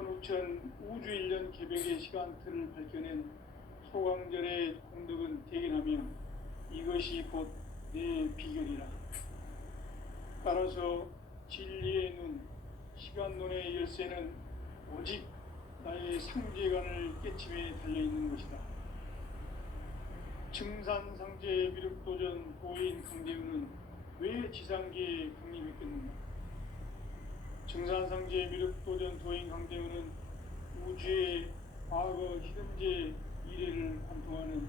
천우천 우주일년 개벽의 시간틀을 밝혀낸 소강절의 공덕은 대견하며 이것이 곧 내 비결이라. 따라서 진리의 눈, 시간론의 열쇠는 오직 나의 상제관을 깨침에 달려있는 것이다. 증산상제 미륵도전 도인 강대우는 왜 지상계에 강림했겠는가? 증산상제 미륵도전 도인 강대우는 우주의 과거, 현재, 미래를 관통하는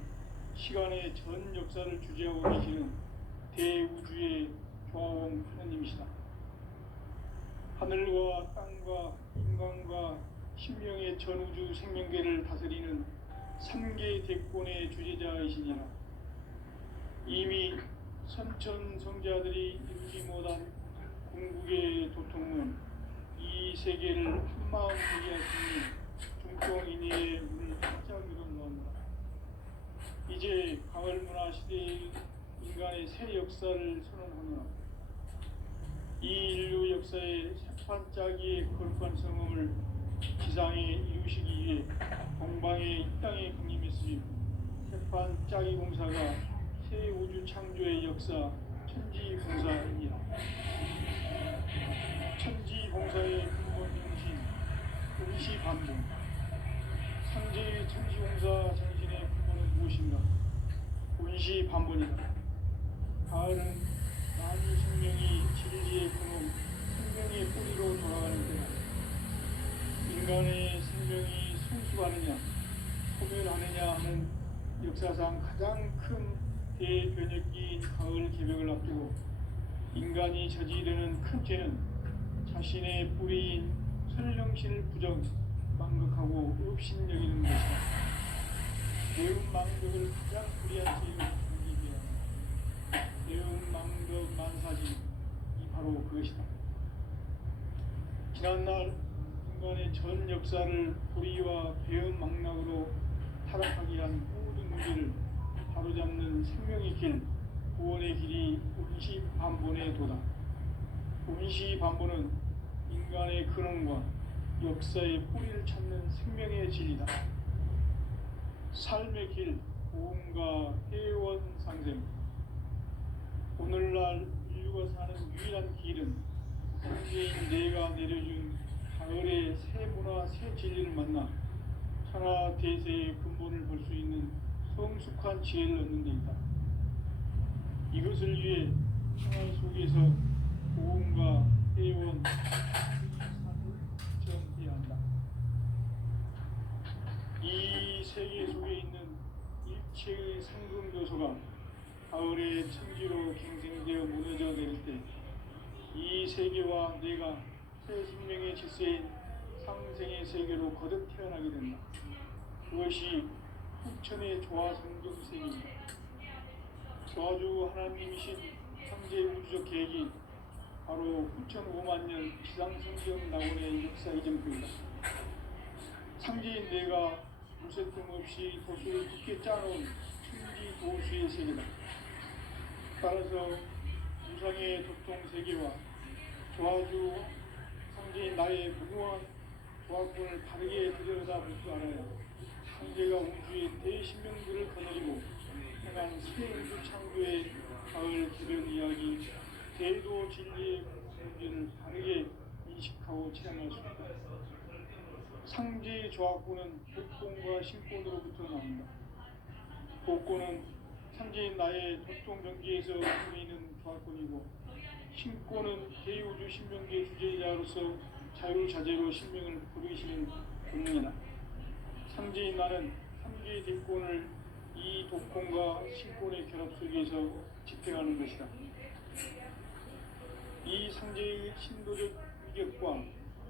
시간의 전 역사를 주재하고 계시는 대우주의 조화원 하나님이시다. 하늘과 땅과 인간과 신명의 전우주 생명계를 다스리는 삼계 대권의 주재자이시니라. 이미 선천성자들이 이루지 못한 궁극의 도통은 이 세계를 한마음 되게 하시니 중통인의의 문을 활짝 열어놓았노라. 이제 가을문화 시대의 인간의 새 역사를 선언하노라. 이 인류 역사의 새판짜기의 거룩한 성음을 지상에 이루시기 위해 동방의 이 땅에 강림했으니 새판짜기 공사가 새 우주 창조의 역사 천지공사이니라. 천지공사의 근본 정신 운시반복. 상제의 천지공사 정신의 근본은 무엇인가? 운시반복이다. 가을은 만유 생명이 진리의 근원, 생명의 뿌리로 돌아가는 때다. 인간의 생명이 성숙하느냐, 소멸하느냐 하는 역사상 가장 큰 대변혁기인 가을 개벽을 앞두고 인간이 저지르는 큰 죄는 자신의 뿌리인 설령신을 부정, 망극하고 업신여기는 것이다. 매운망덕을 가장 불의한 죄로 섬기기 위한 매운망덕 만사지, 이 바로 그것이다. 지난날 인간의 전 역사를 불의와 배은망락으로 타락하게 한 모든 문제를 바로잡는 생명의 길, 구원의 길이 운시반본의 도다. 운시반본은 인간의 근원과 역사의 뿌리를 찾는 생명의 진리다. 삶의 길, 고음과 회원 상생. 오늘날 인류가 사는 유일한 길은 상제인 내가 내려준 가을의 새 문화, 새 진리를 만나 천하 대세의 근본을 볼 수 있는 성숙한 지혜를 얻는 데 있다. 이것을 위해 생활 속에서 고음과 회원, 산을 정해야 한다. 이 세계 속에 있는 일체의 상금 요소가 가을의 천지로 갱생되어 무너져 내릴 때 이 세계와 내가 새 생명의 질서인 상생의 세계로 거듭 태어나게 된다. 그것이 후천의 조화성경 세계입니다. 조화주 하나님이신 상제 우주적 계획이 바로 후천 5만 년 지상성경 낙원의 역사 이전표이다. 상제인 내가 무쇠뜸 없이 도수를 굳게 짜놓은 천지 도수의 세계다. 따라서 우상의 도통 세계와 조화주 상제인 나의 무궁한 조화권을 바르게 들여다볼 줄 알아야 상제가 우주의 대신명들을 거느리고 행한 새 우주 창조의 가을 개벽 이야기, 대도 진리의 문제를 바르게 인식하고 체험할 수 있다. 상제의 조화권은 복권과 신권으로부터 나온다. 복권은 상제인 나의 도통 경계에서 보이는 조화권이고, 신권은 대우주 신명계 주제자로서 자유자재로 신명을 부르시는 본능이다. 상제인 나는 삼계의 대권을 이 독권과 신권의 결합 속에서 집행하는 것이다. 이 상제의 신도적 위격과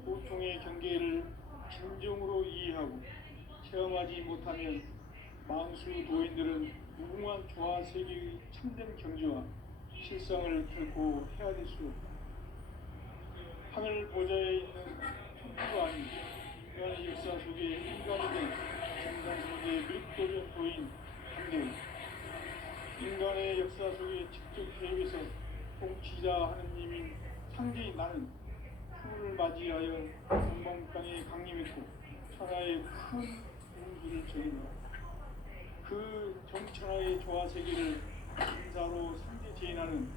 고통의 경계를 진정으로 이해하고 체험하지 못하면 망수 도인들은 무궁한 조화 세계의 참된 경지와 실상을 결코 헤아릴 수 없다. 하늘 보좌에 있는 천주가 아닌 인간의 역사 속에 인간이 된 정상세계의 밀도적 도인 강대우. 인간의 역사 속에 직접 개입해서 통치자 하느님인 상제인 나는 풍부를 맞이하여 동방 땅에 강림했고 천하의 큰 운수를 전이노라. 그 정천하의 조화세계를 인사로 상제 제인하는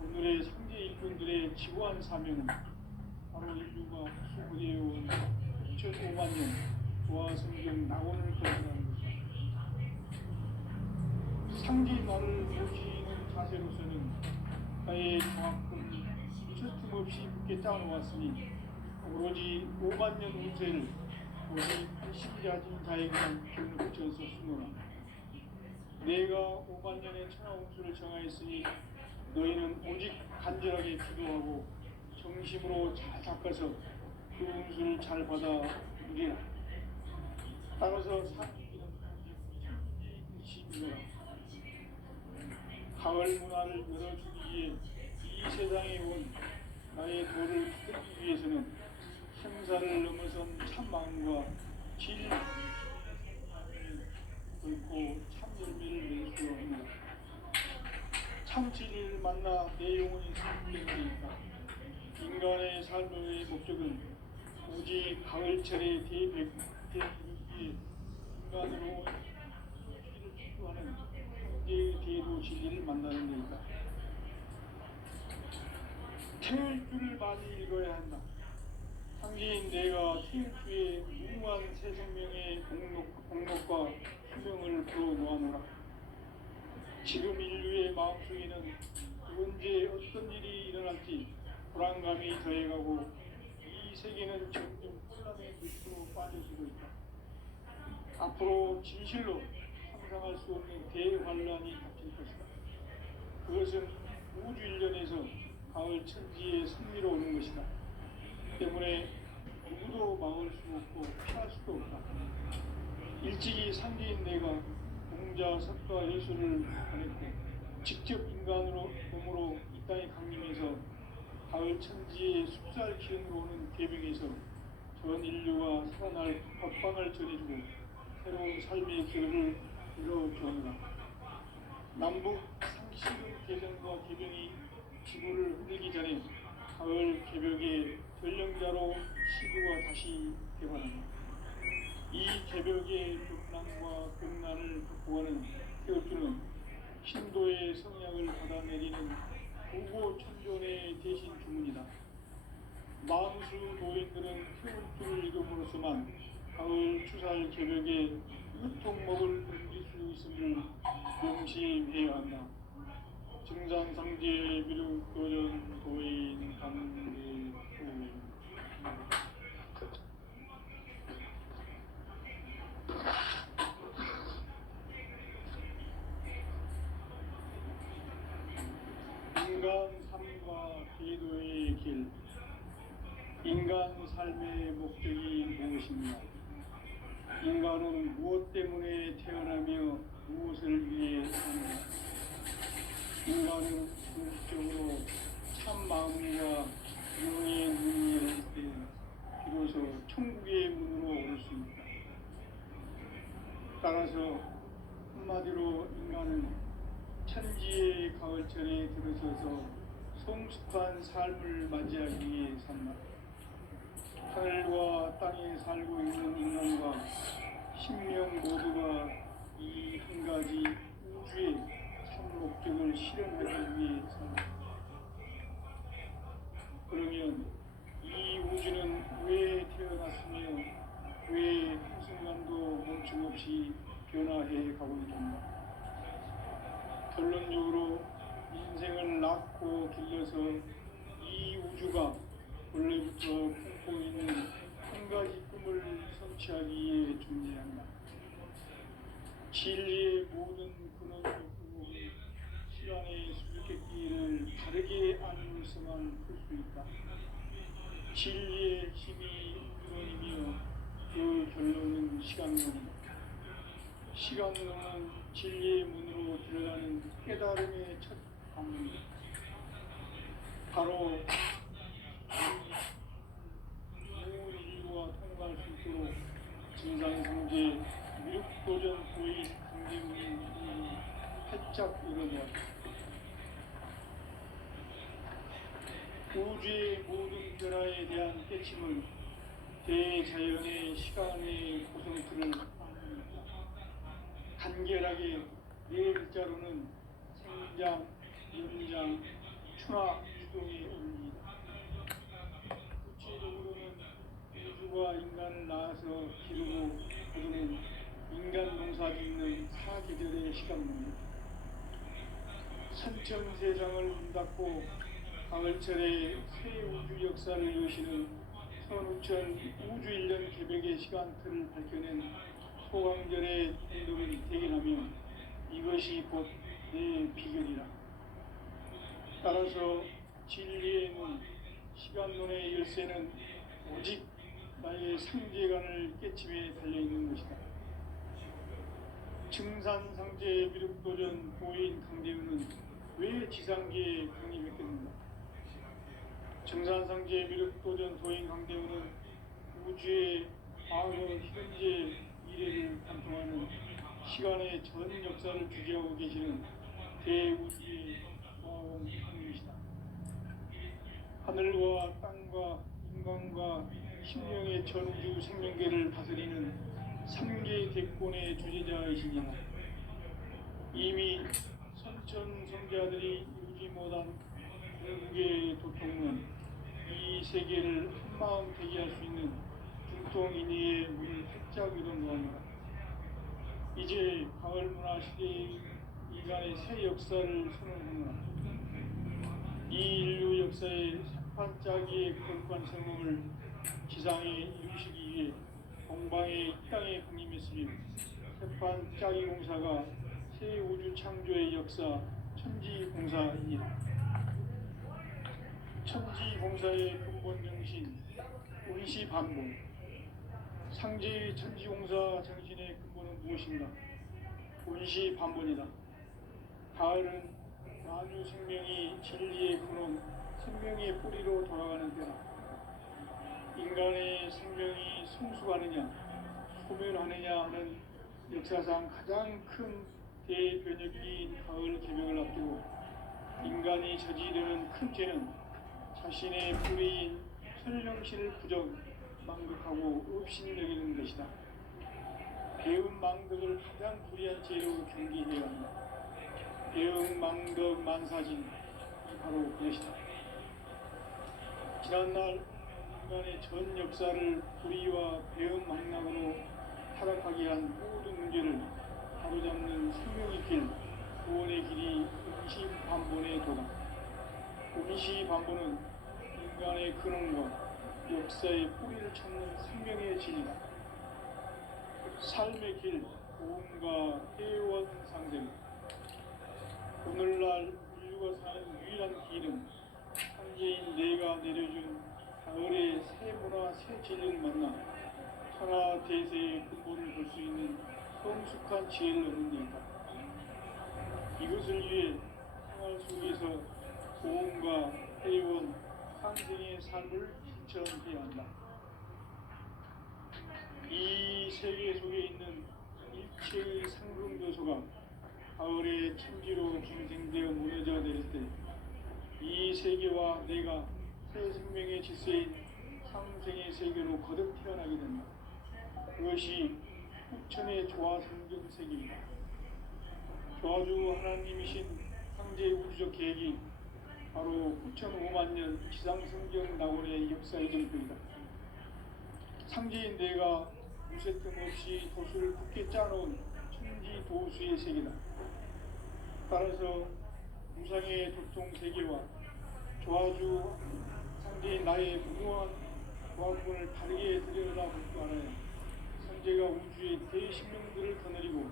오늘의 상제 일꾼들의 지고한 사명은 바로 인류가 수고해온 2005만 년 조화성경 낙원을 건설하는 것입니다. 상제만을 모시는 자세로서는 나의 정확금 틈없이 굳게 짜놓았으니 오로지 5만 년 운세를 오직 신자진 자에게만 기운을 붙여서 쓰노라. 내가 5만 년의 천하 운수를 정하였으니 너희는 오직 간절하게 기도하고 정심으로 잘 닦아서 그 운수를 잘 받아 누리라. 따라서 사기는 천지이시노라. 가을 문화를 열어주기 위해 이 세상에 온 나의 도를 듣기 위해서는 생사를 넘어선 참마음과 질 결코 참열매를 맺을 수 없습니다. 참진리를 만나 내 영혼이 성공되니까 인간의 삶의 목적은 오직 가을철의 대백기에 인간으로 피를 축구하는 형제의 대도 진리를 만나는 데이다. 태을 줄을 많이 읽어야 한다. 상제인 내가 태을 주에 무궁한 새 생명의 공력과 수명을 불어놓아노라. 지금 인류의 마음속에는 언제 어떤 일이 일어날지 불안감이 더해가고 이 세계는 점점 혼란의 늪으로 빠져지고 있다. 앞으로 진실로 상상할 수 없는 대환란이 닥칠 것이다. 그것은 우주 일련에서 가을 천지의 승리로 오는 것이다. 때문에 누구도 막을 수 없고 피할 수도 없다. 일찍이 상제인 내가 공자, 석가, 예수를 보냈고 직접 인간으로 몸으로 이 땅에 강림해서 가을 천지의 숲살 기운으로 오는 계명에서 전 인류와 살아날 법방을 전해주고 새로운 삶의 길을 이뤄주었노라. 남북 상시군 개정과 개병이 지구를 흔들기 전에 가을 개벽의 전령자로 시구가 다시 개관한다. 이 개벽의 벽난과 극난을 극복하는 태극주는 신도의 성약을 받아내리는 구고천존의 대신 주문이다. 만수 도인들은 태극주를 읽음으로써만 가을 추살 개벽의 유통목을 던질 수 있음을 명심해야 한다. 증산상제 미륵도전 도인 강대도 인간 삶과 기도의 길. 인간 삶의 목적이 무엇인가? 인간은 무엇 때문에 태어나며 무엇을 위해 사는가? 인간은 궁극적으로 참 마음과 영의 눈이 열릴 때 비로소 천국의 문으로 오를 수 있다. 따라서 한마디로 인간은 천지의 가을철에 들어서서 성숙한 삶을 맞이하기 위해 산다. 하늘과 땅에 살고 있는 인간과 신명 모두가 이 한 가지 우주의 참 목적을 실현하기 위해 산다. 그러면 이 우주는 왜 태어났으며 왜 한순간도 멈춤없이 변화해 가고 있는가? 결론적으로 인생을 낳고 길러서 이 우주가 원래부터 품고 있는 한 가지 꿈을 성취하기 위해 존재한다. 진리의 모든 근원 욕구는 시간의 수수께끼를 다르게 아니면서만 풀 수 있다. 진리의 힘이 근원이며 그 결론은 시간론이다. 시간론은 진리의 문으로 들어가는 깨달음의 첫 방문이다. 바로 온 인류가 통과할 수 있도록 증산상제 미륵도전 도의 강제문이 활짝 열어놓았다. 우주의 모든 변화에 대한 깨침은 대자연의 시간의 구성틀을 간결하게 네 글자로는 생장, 연장, 추나 유동의 의미이다. 구체적으로는 우주가 인간을 낳아서 기르고 거두는 인간 농사 짓는 사계절의 시간입니다. 선천세상을 문닫고 가을철에 새 우주 역사를 여시는 선우천 우주일년 개벽의 시간틀을 밝혀낸 소강절의 행동을 대견하며 이것이 곧 내 비결이라. 따라서 진리의 문, 시간론의 열쇠는 오직 나의 상제관을 깨침에 달려있는 것이다. 증산상제 미륵도전 도인 강대우는 왜 지상계에 강림했겠는가? 증산상제 미륵도전 도인 강대우는 우주의 과거, 현재, 미래를 관통하는 시간의 전 역사를 주재하고 계시는 대우주의 왕님이시다. 하늘과 땅과 인간과 심령의 전우주 생명계를 다스리는 3개 대권의 주제자이시니라. 이미 선천성자들이 이루지 못한 공개의 도통은 이 세계를 한마음 되게 할 수 있는 중통인의의 문을 활짝 열어놓았노라. 이제 가을 문화 시대의 인간의 새 역사를 선언하노라. 이 인류 역사의 새판짜기의 거룩한 성공을 지상에 이루시기 위해 동방의 이 땅에 공임했으며 새판짜기 공사가 새 우주 창조의 역사 천지공사이니라. 천지공사의 근본 정신 운시반복. 상제의 천지공사 정신의 근본은 무엇인가? 운시반본이다. 가을은 만유 생명이 진리의 근원, 생명의 뿌리로 돌아가는 때다. 인간의 생명이 성숙하느냐, 소멸하느냐 하는 역사상 가장 큰 대변혁기인 가을 개벽을 앞두고 인간이 저지르는 큰 죄는 자신의 뿌리인 설령신을 부정, 망극하고 업신여기는 것이다. 배운 망덕을 가장 불의한 죄로 경계해야 한다. 배운 망덕 만사진, 바로 그것이다. 지난날 인간의 전 역사를 불의와 배운 망락으로 타락하게 한 모든 문제를 바로잡는 생명의 길, 구원의 길이 운시반본의 도다. 운시반본은 인간의 근원과 역사의 뿌리를 찾는 생명의 진이다. 삶의 길, 고음과 해원상생. 오늘날 인류가 사는 유일한 길은 상제인 내가 내려준 가을의 새 문화, 새 진리를 만나 천하 대세의 근본을 볼 수 있는 성숙한 지혜를 얻는 데이다. 이것을 위해 생활 속에서 고음과 해원, 상생의 삶을 실천해야 한다. 이 세계 속에 있는 일체의 상금 요소가 가을의 천지로 경생되어 무너져 내릴 때 이 세계와 내가 새 생명의 질서인 상생의 세계로 거듭 태어나게 된다. 그것이 후천의 조화성경 세계이다. 조화주 하나님이신 상제 우주적 계획이 바로 9,500,000년 지상성경 낙원의 역사의 전표이다. 상제인 내가 무쇠 틈 없이 도수를 굳게 짜놓은 천지 도수의 세계다. 따라서 무상의 도통 세계와 조화주 상제인 나의 무궁한 조합군을 다르게 들여다볼 줄 알아야 상제가 우주의 대신명들을 거느리고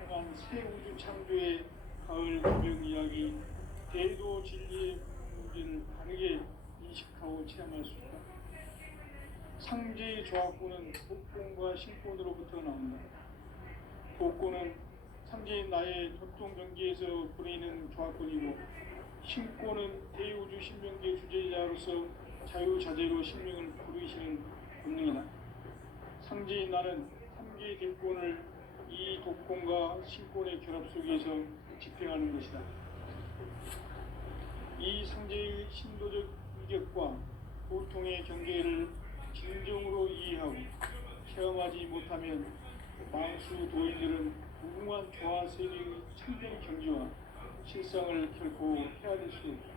향한 새 우주 창조의 가을 개벽 이야기, 대도 진리의 문제를 다르게 인식하고 체험할 수 있다. 상제의 조합군은 복권과 신권으로부터 나온다. 복권은 상제인 나의 도통 경계에서 부리는 조합군이고, 신권은 대우주 신명계 주제자로서 자유자재로 신명을 부르시는 본능이다. 상제인 나는 3개의 대권을 이 독권과 신권의 결합 속에서 집행하는 것이다. 이 상제의 신도적 인격과 고통의 경계를 진정으로 이해하고 체험하지 못하면 망수 도인들은 무궁한 조화 세계의 참된 경지와 실상을 결코 헤아릴 수 없다.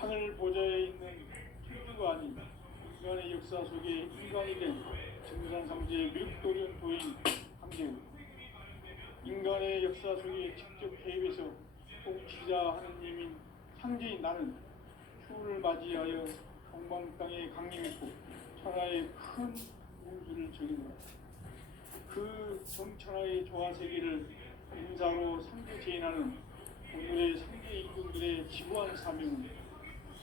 하늘 보좌에 있는 천주가 아닌 인간의 역사 속에 인간이 된 증산상제의 미륵도련 도인 황제우, 인간의 역사 속에 직접 개입해서 통치자 하느님인 상제인 나는 휴를 맞이하여 동방 땅에 강림했고 천하의 큰 문수를 적이노라. 그 정천하의 조화 세계를 인사로 상제 제인하는 오늘의 상제 임금들의 지구한 사명은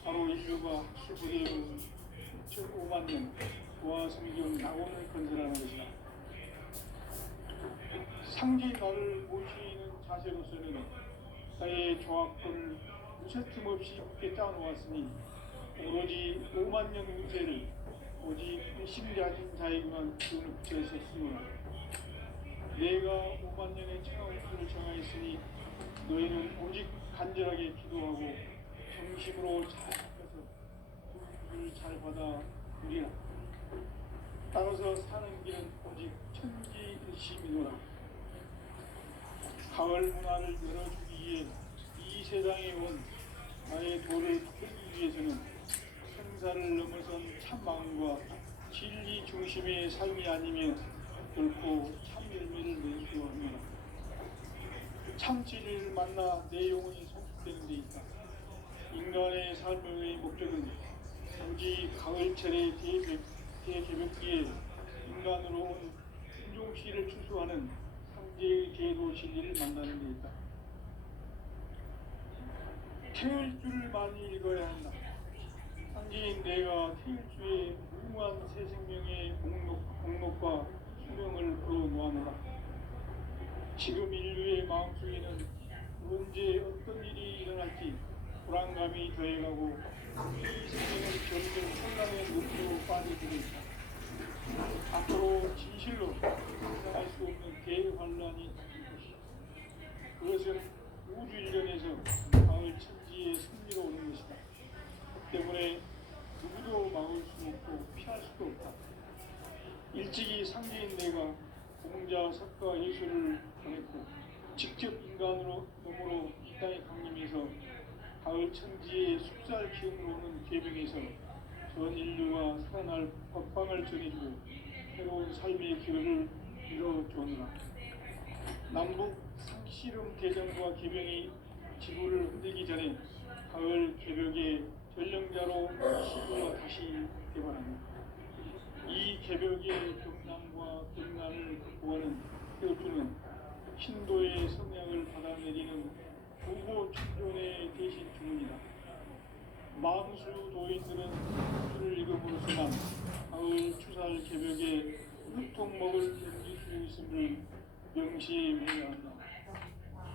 바로 인류가 학수부대의 6,5만 년 조화 성경 낙원을 건설하는 것이다. 상제 나를 모시는 자세로서는 나의 조합권을 무쇠틈 없이 굳게 짜놓았으니 오로지 5만 년 운세를 오직 의심가진 자에게만 기운을 붙여서 쓰노라. 내가 5만 년의 천하운수를 정하였으니 너희는 오직 간절하게 기도하고 정심으로 잘 닦아서 도움을 잘 받아 누리라. 따라서 사는 길은 오직 천지일심이노라. 가을 문화를 열어주기 위해 이 세상에 온 나의 도를 닦기 위해서는 생사를 넘어선 참 마음과 진리 중심의 삶이 아니면 결코 참 열매를 낼 수 없노라. 참 진리를 만나 내 영혼이 성숙되는 데 있다. 인간의 삶의 목적은 오직 가을철의 대개벽기에 인간으로 온 순종시를 추수하는 상제의 계도 진리를 만나는 데 있다. 태일주를 많이 읽어야 한다. 상제인 내가 태일주의 무궁한 새 생명의 목록과 수명을 풀어놓아노라. 지금 인류의 마음속에는 언제 어떤 일이 일어날지 불안감이 더해가고 이 세계는 점점 혼란의 늪으로 빠져들고 있다. 앞으로 진실로 상상할 수 없는 대환란이 닥칠 것이다. 그것은 우주 일련에서 가을 천지의 승리로 오는 것이다. 그 때문에 누구도 막을 수 없고 피할 수도 없다. 일찍이 상제인 내가 공자, 석가, 예수를 보냈고 직접 인간으로 몸으로 이 땅에 강림해서 가을 천지의 숲살 기운으로 오는 계명에서 전 인류가 살아날 법방을 전해주고 새로운 삶의 기회를 이뤄주느라. 남북 상씨름 대전과 계명이 지구를 흔들기 전에 가을 개벽의 전령자로 시구가 다시 개발합니다. 이 개벽의 경남과 경난을 극복하는 태우주는 신도의 성향을 받아내리는 부고 충존의 대신 주문이다. 망수 도인들은 수를 읽음으로써만 가을 추살 개벽에 흙통 먹을 견딜 수 있음을 명심해야 한다.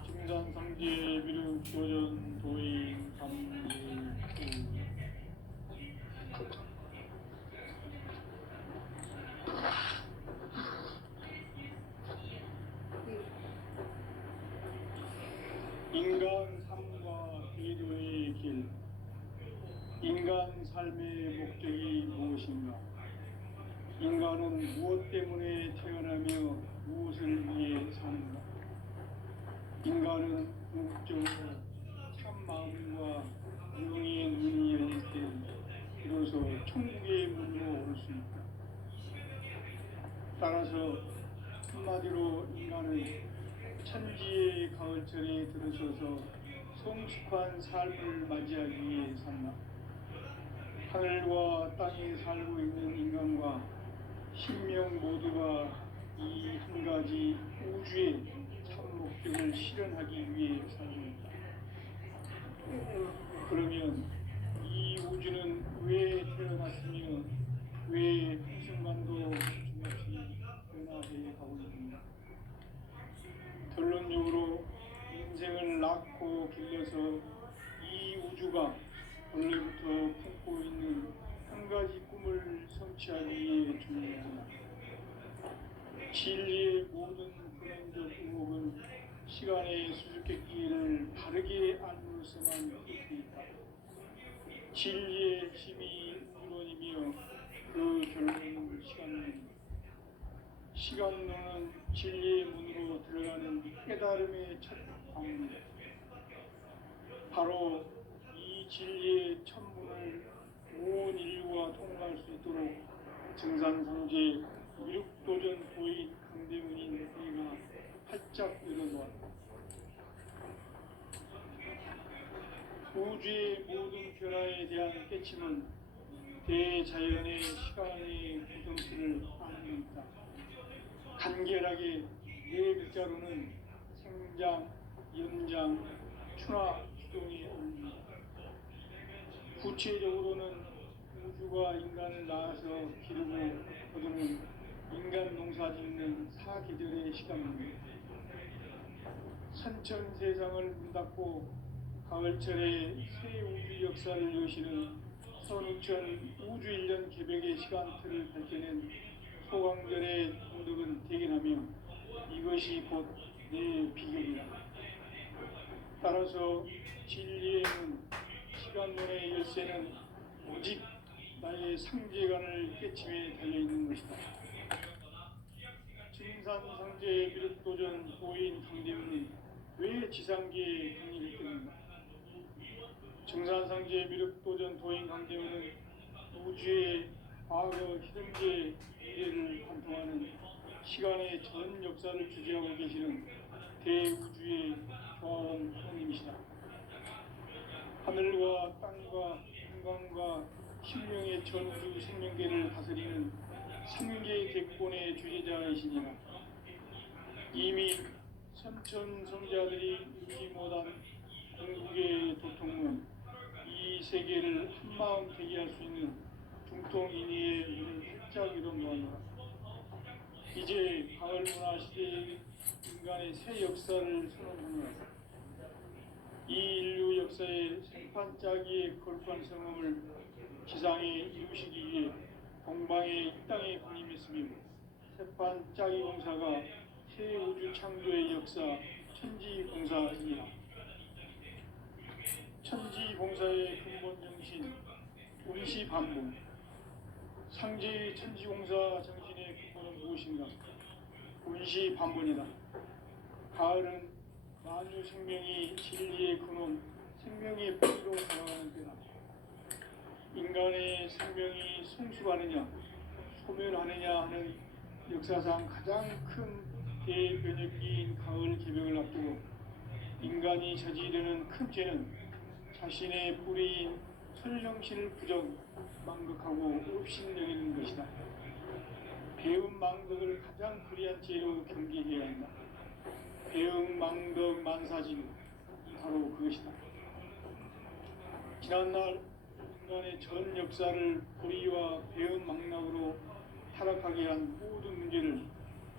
증산상제 비륵 조전 도인 감리수. 인간 삶과 배려의 길. 인간 삶의 목적이 무엇인가? 인간은 무엇 때문에 태어나며 무엇을 위해 사는가? 인간은 궁극적으로 참 마음과 영의 눈이 열릴 때 비로소 천국의 문으로 올 수 있다. 따라서 한마디로 인간은 천지의 가을철에 들어서서 성숙한 삶을 맞이하기 위해 산다. 하늘과 땅에 살고 있는 인간과 신명 모두가 이 한 가지 우주의 참 목적을 실현하기 위해 살고 있다. 그러면 이 우주는 왜 태어났으며 왜 한순간도 중없이 변화해 가고 있는가? 결론적으로 인생을 낳고 길러서 이 우주가 원래부터 품고 있는 한 가지 꿈을 성취하기 위해 준비한다. 진리의 모든 근원적 의목은 시간의 수수께끼를 바르게 알므로서만 될 수 있다. 진리의 힘이 우주론이며 그 결론은 시간론입니다. 시간론은 진리의 문으로 들어가는 깨달음의 첫 방문입니다. 바로 이 진리의 천문을 온 인류가 통과할 수 있도록 증산상제 미륵도전 도인 강대문인 우리가 활짝 열어놓았다. 우주의 모든 변화에 대한 깨침은 대자연의 시간의 구성체를 아닙니다. 간결하게 네 글자로는 생장, 연장, 추나 추동이 옵니다. 구체적으로는 우주가 인간을 낳아서 기르고 거두는 인간 농사 짓는 사계절의 시간입니다. 선천 세상을 문 닫고 가을철에 새 우주 역사를 여시는 선우천 우주 1년 개벽의 시간틀을 밝혀낸 소강절의 공덕은 대견하며 이것이 곧 내 비결이다. 따라서 진리에는 시간론의 열쇠는 오직 나의 상제관을 깨침에 달려있는 것이다. 증산상제 미륵도전 도인 강대문은 왜 지상계에 강림했겠는가? 증산상제 미륵도전 도인 강대문은 우주의 과거 희등계 미래를 관통하는 시간의 전 역사를 주재하고 계시는 대우주의 조화원 하나님이시다. 하늘과 땅과 인간과 신명의 전우주 생명계를 다스리는 삼계 대권의 주제자이시니라. 이미 선천 성자들이 이루지 못한 공국의 도통문 이 세계를 한마음 되게 할 수 있는 중통인의의 문을 활짝 열어놓았노라. 이제 가을 문화 시대의 인간의 새 역사를 선언하노라. 이 인류 역사의 생판짜기의 거룩한 성험을 지상에 이루시기 위해 동방의 이 땅에 군림했으며 새판짜기 공사가 새 우주 창조의 역사 천지공사이니라. 천지공사의 근본 정신 운시반복. 상제의 천지공사 정신의 근본은 무엇인가? 운시반복이다. 가을은 만유 생명이 진리의 근원, 생명의 뿌리로 살아가는 때다. 인간의 생명이 성숙하느냐, 소멸하느냐 하는 역사상 가장 큰 대변혁기인 가을 개벽을 앞두고 인간이 저지르는 큰 죄는 자신의 뿌리인 설령신을 부정, 망극하고 업신여기는 것이다. 배움 망덕을 가장 불의한 죄로 경계해야 한다. 배움 망덕 만사진 바로 그것이다. 지난날 인간의 전 역사를 불의와 배움 망락으로 타락하게 한 모든 문제를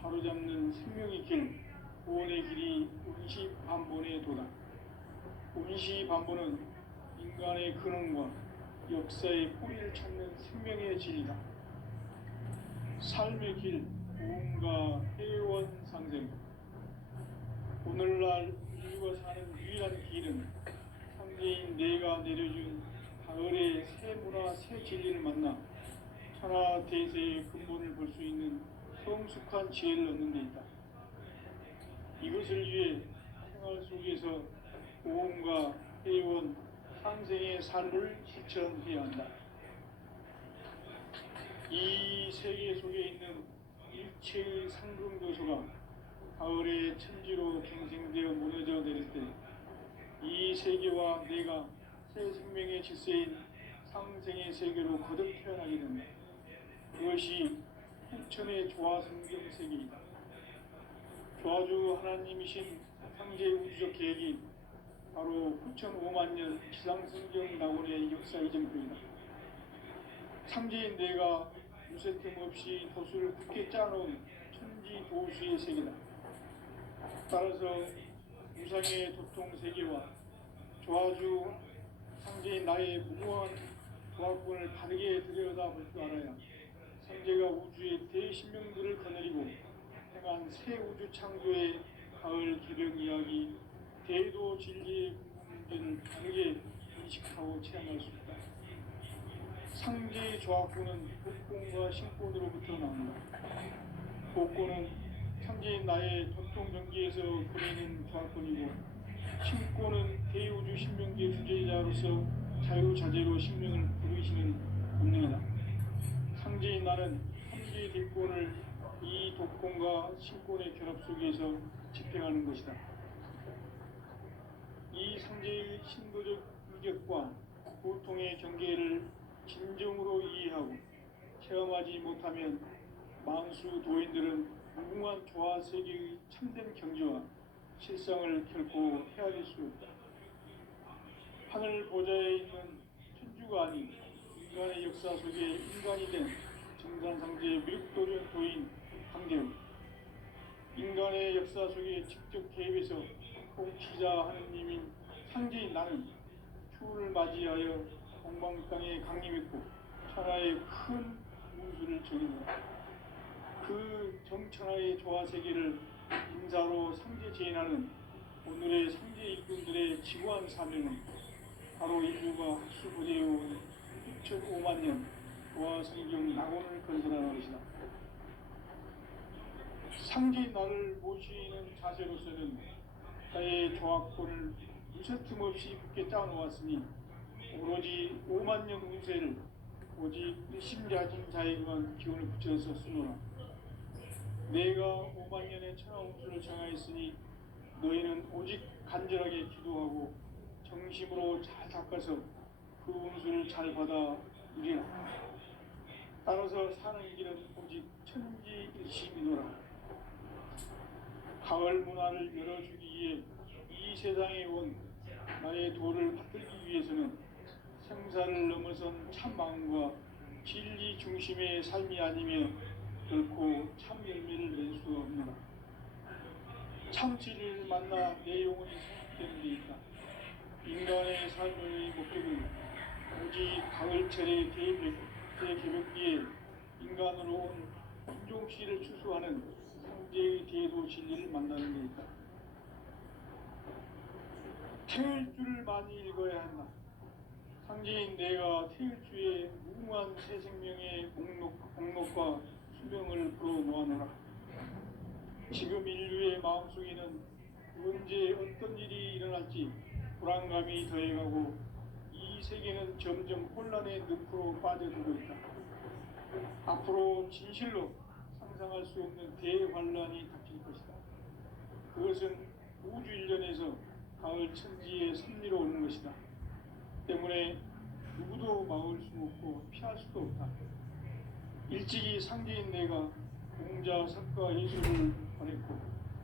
바로잡는 생명의 길, 구원의 길이 운시반본에 도다. 운시반본은 인간의 근원과 역사의 뿌리를 찾는 생명의 진리다. 삶의 길, 구원과 회원 상생. 오늘날 인류가 사는 유일한 길은 상제인 내가 내려준 가을의 새 문화, 새 진리를 만나 천하 대세의 근본을 볼 수 있는 성숙한 지혜를 얻는 데 있다. 이것을 위해 생활 속에서 구원과 회원, 상생의 삶을 실천해야 한다. 이 세계 속에 있는 일체의 상금 요소가 가을의 천지로 갱생되어 무너져 내릴 때 이 세계와 내가 새 생명의 질서인 상생의 세계로 거듭 태어나게 된다. 그것이 후천의 조화 성경 세계이다. 조화주 하나님이신 상제 우주적 계획이 바로 후천 5만 년 지상성경 낙원의 역사 이전표이다. 상제인 내가 무쇠 틈 없이 도수를 굳게 짜놓은 천지 도수의 세계다. 따라서 우상의 도통 세계와 조화주 상제인 나의 무고한 조화권을 바르게 들여다볼 줄 알아야 상제가 우주의 대신명들을 거느리고 행한 새 우주 창조의 가을 개벽 이야기, 대도 진리의 문제를 바르게 인식하고 체험할 수 있다. 상제의 조합구는 복권과 신권으로부터 나온다. 복권은 상제인 나의 전통정기에서 그리는 조합권이고, 신권은 대우주 신명기의 주제자로서 자유자재로 신명을 부르시는 본능이다. 상제인 나는 상제의 대권을 이 독권과 신권의 결합 속에서 집행하는 것이다. 이 상제의 신도적 유격과 고통의 경계를 진정으로 이해하고 체험하지 못하면 만수 도인들은 무궁한 조화 세계의 참된 경지와 실상을 결코 헤아릴 수 없다. 하늘 보좌에 있는 천주가 아닌 인간의 역사 속에 인간이 된 정산상제의 미륵도전 도인 강대우, 인간의 역사 속에 직접 개입해서 통치자 하느님인 상제인 나는 추후를 맞이하여 동방 땅에 강림했고 천하의 큰 운수를 정했다. 그 정천하의 조화 세계를 인사로 상제 제인하는 오늘의 상제 일꾼들의 지구한 사명은 바로 인류가 학수부대해온 6,5만 년 조화 성경 낙원을 건설하는 것이다. 상제인 나를 모시는 자세로서는 나의 조합권을 무쇠틈 없이 굳게 짜놓았으니 오로지 5만 년 운세를 오직 일심자진 자에게만 기운을 붙여서 쓰노라. 내가 5만 년의 천하 운수를 정하였으니 너희는 오직 간절하게 기도하고 정심으로 잘 닦아서 그 운수를 잘 받아 이리라. 따라서 사는 길은 오직 천지일심이노라. 가을 문화를 열어주기 위해 이 세상에 온 나의 도를 받들기 위해서는 생사를 넘어선 참 마음과 진리 중심의 삶이 아니며 결코 참 열매를 낼 수 없노라. 참 진리를 만나 내 영혼이 성숙되는 데 있다. 인간의 삶의 목적은 오직 가을철의 대개벽기에 인간으로 온 인종씨를 추수하는 상제의 대도 진리를 만나는 데 있다. 태일 줄을 많이 읽어야 한다. 상제인 내가 태일주의 무궁한 새 생명의 목록과 수명을 불어놓아노라. 지금 인류의 마음속에는 언제 어떤 일이 일어날지 불안감이 더해가고 이 세계는 점점 혼란의 늪으로 빠져들고 있다. 앞으로 진실로 상상할 수 없는 대환란이 닥칠 것이다. 그것은 우주 일련에서 가을 천지의 섭리로 오는 것이다. 때문에 누구도 막을 수 없고 피할 수도 없다. 일찍이 상제인 내가 공자, 석가, 예술을 보냈고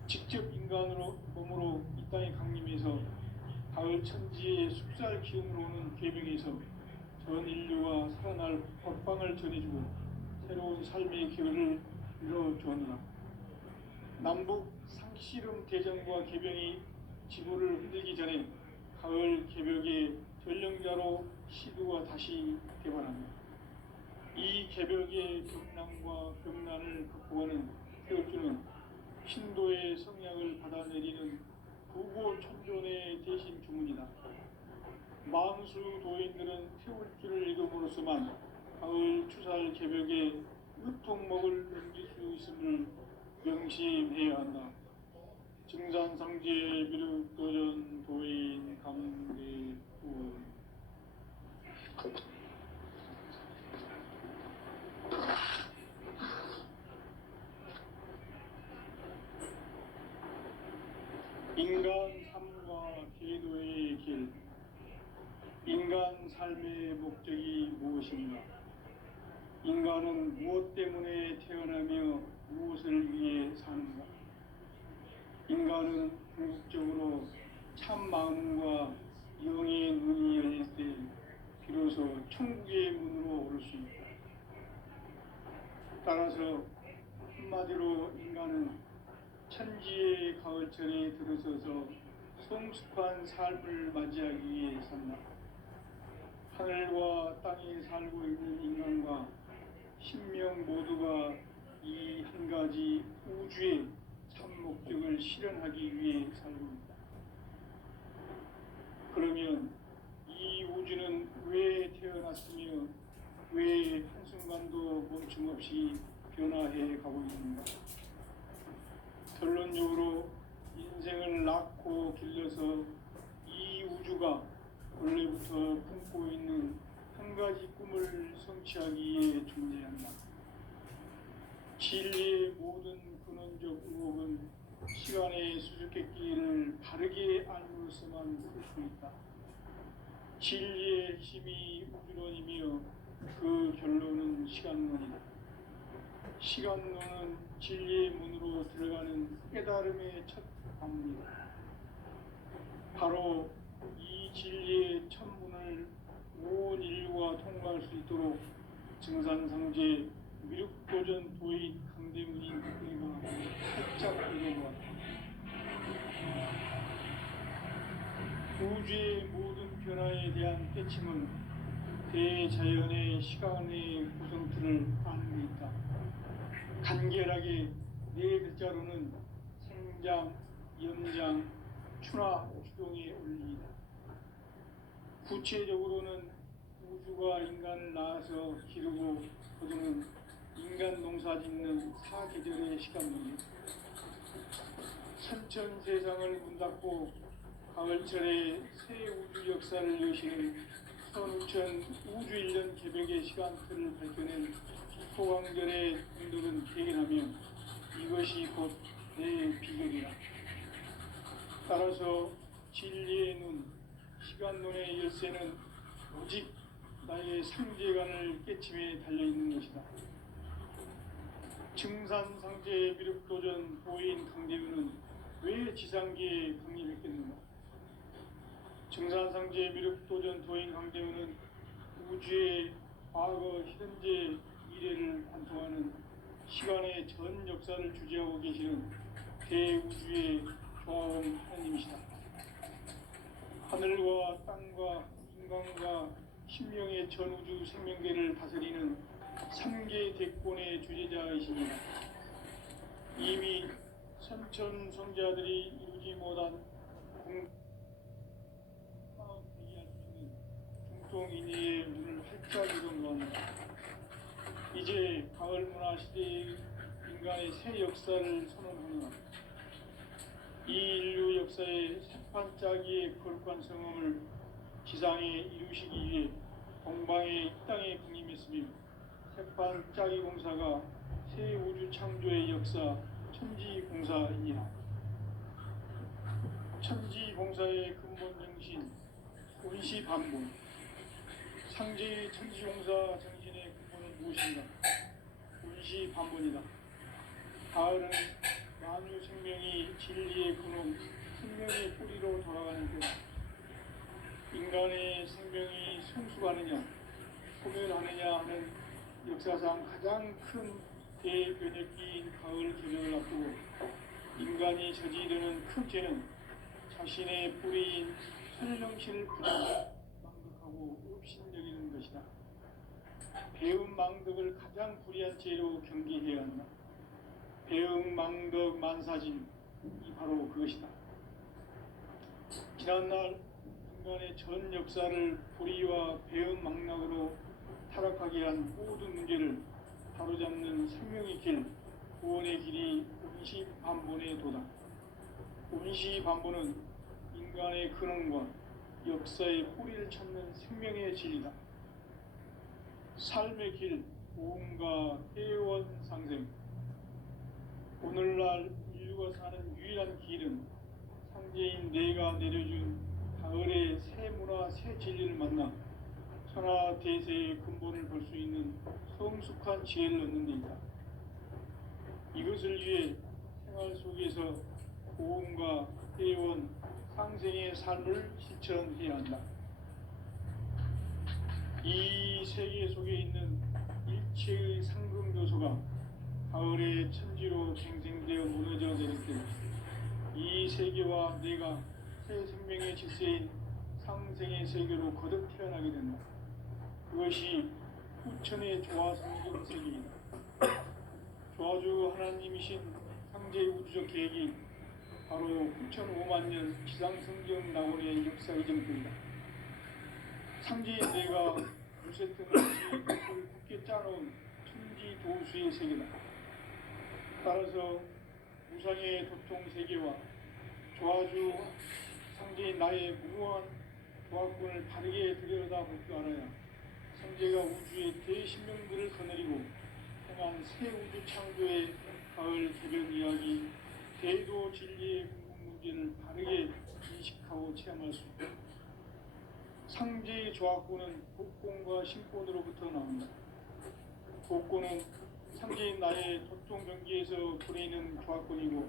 직접 인간으로 몸으로 이 땅에 강림해서 가을 천지의 숲살 기운으로 오는 계명에서 전 인류가 살아날 법방을 전해주고 새로운 삶의 기회를 이뤄주었노라. 남북 상씨름 대전과 개병이 지구를 흔들기 전에 가을 개벽의 전령자로 시두가 다시 개발합니다. 이 개벽의 벽난과 벽난을 극복하는 태울주는 신도의 성향을 받아내리는 부고천존의 대신 주문이다. 만수 도인들은 태울주를 읽음으로써만 가을 추살 개벽의 으통목을 넘길 수 있음을 명심해야 한다. 증산상제 미륵도전 도인 강대우원. 인간 삶과 계도의 길. 인간 삶의 목적이 무엇인가? 인간은 무엇 때문에 태어나며 무엇을 위해 사는가? 인간은 궁극적으로 참 마음과 영의 눈이 열릴 때 비로소 천국의 문으로 오를 수 있다. 따라서 한마디로 인간은 천지의 가을철에 들어서서 성숙한 삶을 맞이하기 위해 산다. 하늘과 땅에 살고 있는 인간과 신명 모두가 이 한 가지 우주의 참 목적을 실현하기 위해 살고 있다. 그러면 이 우주는 왜 태어났으며 왜 한순간도 멈춤없이 변화해 가고 있는가? 결론적으로 인생을 낳고 길러서 이 우주가 원래부터 품고 있는 한 가지 꿈을 성취하기 위해 존재한다. 진리의 모든 근원적 의혹은 시간의 수수께끼를 바르게 알므로서만 풀 수 있다. 진리의 핵심이 우주론이며 그 결론은 시간론이다. 시간론은 진리의 문으로 들어가는 깨달음의 첫 관문이다. 바로 이 진리의 첫 문을 온 인류가 통과할 수 있도록 증산상제 미륵도전 도인 강대문인 우리가 살짝 읽어보았다. 우주의 모든 변화에 대한 깨침은 대자연의 시간의 구성틀을 아는 데 있다. 간결하게 네 글자로는 생장, 연장, 추나 추동의 원리이다. 구체적으로는 우주가 인간을 낳아서 기르고 거두는 인간 농사짓는 사계절의 시간입니다. 천천 세상을 문 닫고 가을철에 새 우주 역사를 여시는 선우천 우주 1년 개벽의 시간틀을 밝혀낸 소강절의 분들은 대견하며 이것이 곧 내 비결이다. 따라서 진리의 눈, 시간론의 열쇠는 오직 나의 상제관을 깨침에 달려있는 것이다. 증산상제 미륵도전 도인 강대우는 왜 지상계에 강림했겠는가? 증산상제 미륵도전 도인 강대우는 우주의 과거, 현재, 미래를 관통하는 시간의 전 역사를 주재하고 계시는 대우주의 조화원 하나님이시다. 하늘과 땅과 인간과 신명의 전우주 생명계를 다스리는 3개 대권의 주제자이십니다. 이미 선천 성자들이 이루지 못한 대기할 수 있는 중동인의의 문을 활짝 열은 겁니다. 이제 가을 문화 시대의 인간의 새 역사를 선언하노라. 이 인류 역사의 새판짜기의 거룩한 성험을 지상에 이루시기 위해 동방의 이 땅에 강림했으며 새판짜기 공사가 새 우주 창조의 역사 천지공사이니라. 천지공사의 근본 정신 운시반본. 상제의 천지공사 정신의 근본은 무엇인가? 운시반본이다. 가을은 만유 생명이 진리의 근원, 생명의 뿌리로 돌아가는 때다. 인간의 생명이 성숙하느냐, 소멸하느냐 하는 역사상 가장 큰 대변혁기인 가을 개벽을 앞두고 인간이 저지르는 큰 죄는 자신의 뿌리인 천령신을 망덕하고 업신여기는 것이다. 배움 망덕을 가장 불의한 죄로 경계해야 한다. 배움 망덕 만사진이 바로 그것이다. 지난날 인간의 전 역사를 불의와 배움 망락으로 타락하게 한 모든 문제를 바로잡는 생명의 길, 구원의 길이 운시반본의 도다. 운시반본은 인간의 근원과 역사의 뿌리를 찾는 생명의 진리다. 삶의 길, 고음과 회원상생. 오늘날 인류가 사는 유일한 길은 상제인 내가 내려준 가을의 새 문화, 새 진리를 만나 천하대세의 근본을 볼 수 있는 성숙한 지혜를 얻는 데 있다. 이것을 위해 생활 속에서 고음과 회원, 상생의 삶을 실천해야 한다. 이 세계 속에 있는 일체의 상승교소가 가을의 천지로 갱생되어 무너져 내릴 때 이 세계와 내가 새 생명의 질서인 상생의 세계로 거듭 태어나게 된다. 그것이 후천의 조화성경 세계이다. 조화주 하나님이신 상제 우주적 계획이 바로 후천 5만 년 지상성경 낙원의 역사 이전입니다. 상제인 내가 무쇠 틈없이 그걸 굳게 짜놓은 천지 도수의 세계다. 따라서 무상의 도통 세계와 조화주 상제인 나의 무모한 조합군을 바르게 들여다볼 줄 알아야 성제가 우주의 대신명들을 거느리고 행한 새 우주 창조의 가을 개변 이야기, 대도 진리의 궁극 문제를 바르게 인식하고 체험할 수 있다. 상제의 조합군은 복권과 신권으로부터 나온다. 복권은 상제인 나의 도통 경기에서 부리는 조합군이고,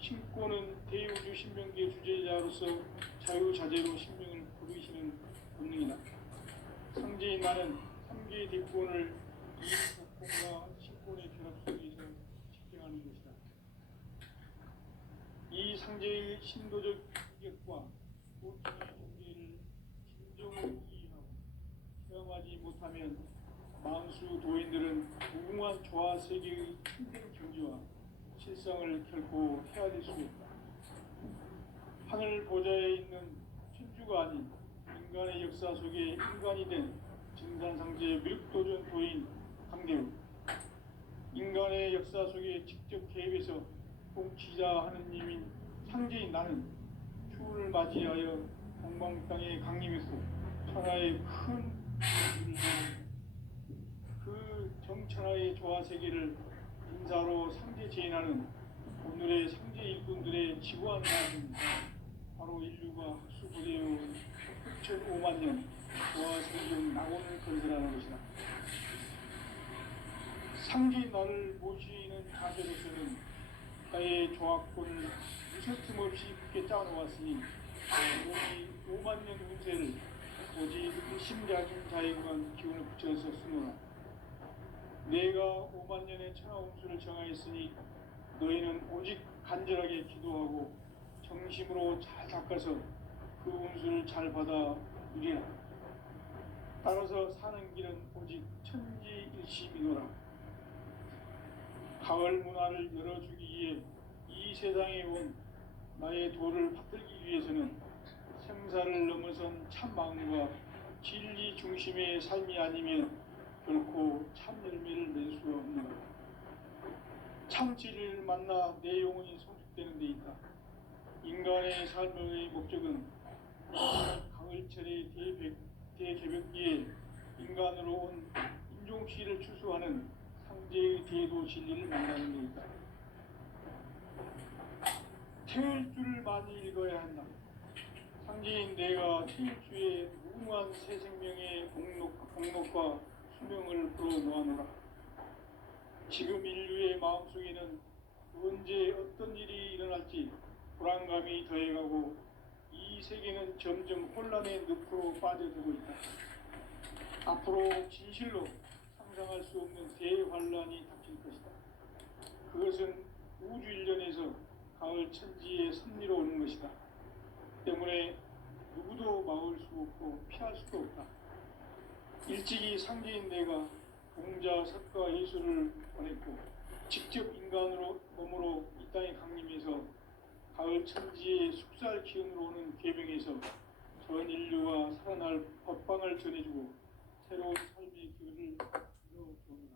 신권은 대우주 신명기의 주제자로서 자유자재로 신명을 부르시는 본능이다. 상제인 나는 3개의 대권을 이 복권과 신권의 결합 속에서 집행하는 것이다. 이 상제의 신도적 인격과 보통의 경계를 진정으로 이해하고 체험하지 못하면 만수 도인들은 무궁한 조화 세계의 힘든 경지와 실상을 결코 헤아릴 수 없다. 하늘 보좌에 있는 천주가 아닌 인간의 역사 속에 인간이 된 증산상제 미륵도전 도인 강대우, 인간의 역사 속에 직접 개입해서 통치자 하느님인 상제인 나는 추운을 맞이하여 동방 땅에 강림했고 천하의 큰 그 정천하의 조화 세계를 인사로 상제 제인하는 오늘의 상제 일꾼들의 지구한 나라입니다. 바로 인류가 학수부대해온 6,500만 년 조화 세계의 낙원을 건설하는 것이다. 상제인 나를 모시는 자세로서는 나의 조합권을 무쇠틈 없이 굳게 짜놓았으니 오직 5만 년 운세를 오직 심자진 자에게만 기운을 붙여서 쓰노라. 내가 5만 년의 천하 운수를 정하였으니 너희는 오직 간절하게 기도하고 정심으로 잘 닦아서 그 운수를 잘 받아 누리라. 따라서 사는 길은 오직 천지일심이노라. 가을 문화를 열어주기 위해 이 세상에 온 나의 도를 받들기 위해서는 생사를 넘어선 참 마음과 진리 중심의 삶이 아니면 결코 참 열매를 낼 수 없는 참 진리를 만나 내 영혼이 성숙되는 데 있다. 인간의 삶의 목적은 가을철의 대개벽기에 인간으로 온 인종피를 추수하는 상제의 대도 진리를 만나는 데 있다. 태일주를 많이 읽어야 한다. 상제인 내가 태일주의 무궁한 새 생명의 공록과 수명을 불어놓아노라. 지금 인류의 마음속에는 언제 어떤 일이 일어날지 불안감이 더해가고 이 세계는 점점 혼란의 늪으로 빠져들고 있다. 앞으로 진실로 상상할 수 없는 대환란이 닥칠 것이다. 그것은 우주 일련에서 가을 천지의 섭리로 오는 것이다. 때문에 누구도 막을 수 없고 피할 수도 없다. 일찍이 상제인 내가 공자, 석가, 예수를 보냈고 직접 인간으로 몸으로 이 땅에 강림해서 가을 천지의 숙살 기운으로 오는 계병에서 전 인류가 살아날 법방을 전해주고 새로운 삶의 길을 열어주노라.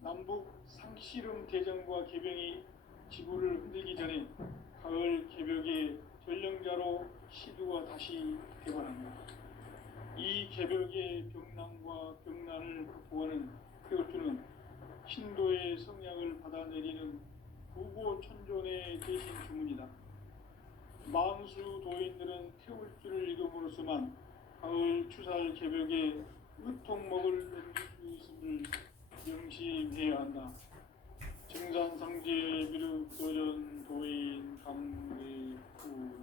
남북 상씨름 대전과 계병이 지구를 흔들기 전에 가을 개벽의 전령자로 시두가 다시 개관한다. 이 개벽의 병난과 병난을 극복하는 태울주는 신도의 성량을 받아내리는 구고천존의 대신 주문이다. 만수 도인들은 태울주를 읽음으로써만 가을 추살 개벽에 의통목을 넘길 수 있음을 명심해야 한다. 증산상제 미륵도전 도인 강대구.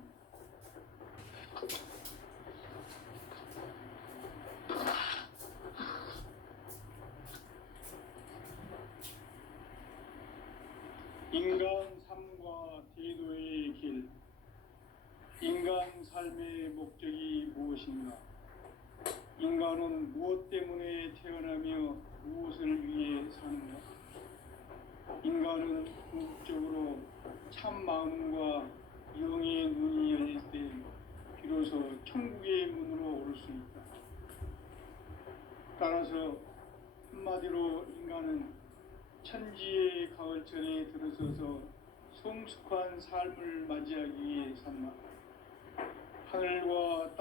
인간 삶과 대도의 길. 인간 삶의 목적이 무엇인가? 인간은 무엇 때문에 태어나며 무엇을 위해 사는가? 인간은 궁극적으로 참 마음과 영의 눈이 열릴 때 비로소 천국의 문으로 오를 수 있다. 따라서 한마디로 인간은 천지의 가을철에 들어서서 성숙한 삶을 맞이하기 위해 산다.